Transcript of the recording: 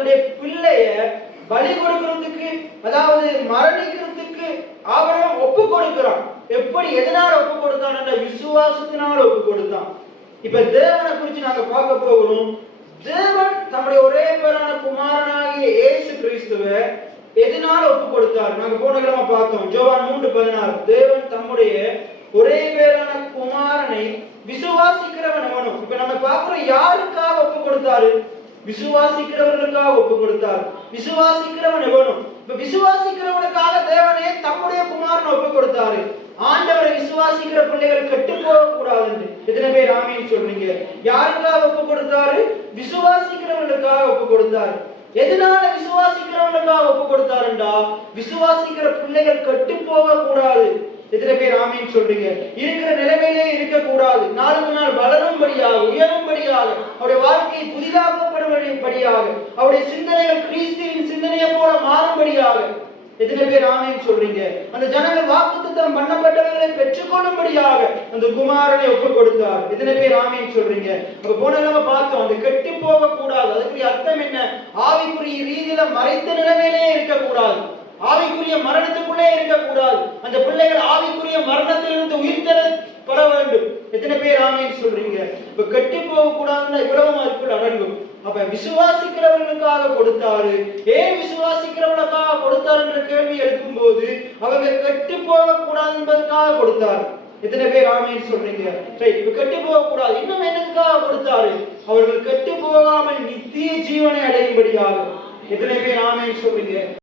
தன்னுடைய பிள்ளைய பலி கொடுக்கிறதுக்கு, அதாவது மரணிக்கிறதுக்கு ஆபிரகாம் ஒப்பு கொடுக்கிறான். எப்படி, எதனால ஒப்பு கொடுத்தான்? என்ற விசுவாசத்தினால் ஒப்பு கொடுத்தான். இப்ப தேவனை குறித்து நாங்க பார்க்க போகிறோம். தேவன் தம்முடைய ஒரே பேரான குமாரனாகிய இயேசு கிறிஸ்துவை எதனால ஒப்பு கொடுத்தார்? நாங்க போன கிழமை பார்த்தோம், யோவான் 3:16. தேவன் தம்முடைய ஒரே பேரான குமாரனை விசுவாசிக்கிறவன் எவனும். இப்ப நம்ம பார்க்கிறோம், யாருக்காக ஒப்பு கொடுத்தாரு? விசுவாசிக்கிறவர்களுக்காக ஒப்பு கொடுத்தார். விசுவாசிக்கிறவன் எவனும். இப்ப விசுவாசிக்கிறவனுக்காக தேவனே தம்முடைய குமாரனை ஒப்பு கொடுத்தாரு. ஆண்டவரை விசுவாசிக்கிற பிள்ளைகள் கெட்டு போக கூடாது. எத்தனை பேர் ஆமீன் சொல்றீங்க? யாருக்காக ஒப்பு கொடுத்தாரு? விசுவாசிக்கிறவர்களுக்காக ஒப்பு கொடுத்தாரு. எதனால விசுவாசிக்கிறவர்களுக்காக ஒப்பு கொடுத்தாருண்டா, விசுவாசிக்கிற பிள்ளைகள் கெட்டு போக கூடாது. எத்தனை பேர் ஆமீன் சொல்றீங்க? இருக்கிற நிலைமையிலே இருக்க கூடாது. நாளுக்கு நாள் வளரும்படியாக, உயரும்படியாக, அவருடைய வாழ்க்கையை புதிதாக்கப்படும்படியாக, அவருடைய சிந்தனைகள் கிறிஸ்துவின் சிந்தனையை போல மாறும்படியாக. எத்தனை பேர் ஆமீன் சொல்றீங்க? அந்த ஜனங்கள் வாக்குத்தத்தம் பண்ணப்பட்டவர்களை பெற்றுக்கொள்ளும்படியாக அந்த குமாரனை ஒப்பு கொடுத்தார். எத்தனை பேர் ஆமீன் சொல்றீங்க? அப்ப போன நம்ம பார்த்தோம், அந்த கெட்டு போக கூடாது. அதுக்குரிய அர்த்தம் என்ன? ஆவிக்குரிய ரீதியில மறைத்த நிலைமையிலே இருக்கக்கூடாது, ஆவிக்குரிய மரணத்துக்குள்ளே இருக்கக்கூடாது. அந்த பிள்ளைகள் ஆவிக்குரிய மரணத்திலிருந்து உயிர்த்தெழப்பட வேண்டும். எத்தனை பேர் ஆமீன் சொல்றீங்க? இப்ப கெட்டு போக கூடாதுன்னா இவ்வளவு அதுக்குள் அடங்கும். அப்ப விசுவாசிக்கிறவர்களுக்காக கொடுத்தாரு. ஏன் விசுவாசிக்கிறவர்களுக்காக கொடுத்தாரு என்ற கேள்வி எழுப்பும் போது அவங்க கெட்டு போக கூடாது என்பதற்காக கொடுத்தாரு. எத்தனை பேர் ஆமீன் சொல்றீங்க? இப்ப கெட்டு போக கூடாது. இன்னும் என்னதுக்காக கொடுத்தாரு? அவர்கள் கெட்டு போகாமல் நித்திய ஜீவனை அடையும்படியாக. எத்தனை பேர் ஆமீன் சொல்றீங்க?